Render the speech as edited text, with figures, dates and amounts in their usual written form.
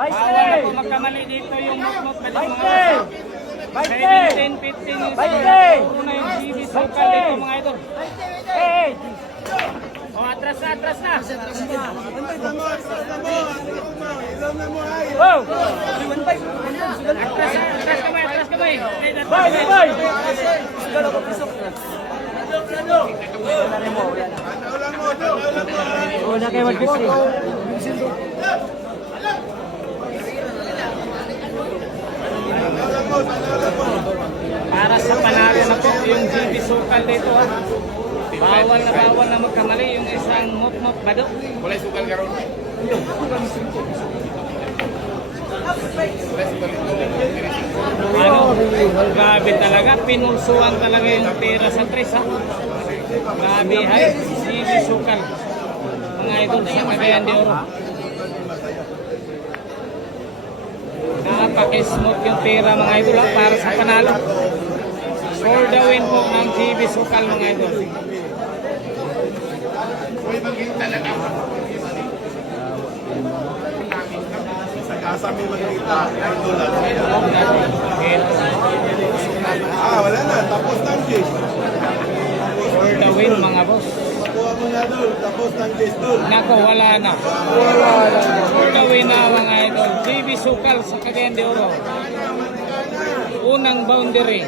Bawal na po magkamali dito yung mukmuk na mga boss. 17, 15 is puro na yung GB Sokal dito mga idol. O, atras na, atras na. Atras kamay, atras kamay. Wala kayo mag-50. Para sa panalo na po yung GB Sokal dito ha. Bawal na magkamali yung isang mop-mop bado. Wala sukal karon. Ano, grabe talaga, pinulsuan talaga yung pera sa tres ha. Grabe hay, GB Sokal. Mga idol sa Cagayan de Oro. Napaka-smooth yung pera mga idol ha, para sa panalo. For the win po ng GB Sokal mga idol. Sa may magkita, $9. Wala na. Tapos ng case. For the win mga boss. Makuha mo na doon. Tapos ng case doon. Nako, wala na. For the win na mga idol. GB Sokal sa Cagayan de Oro. Unang boundary.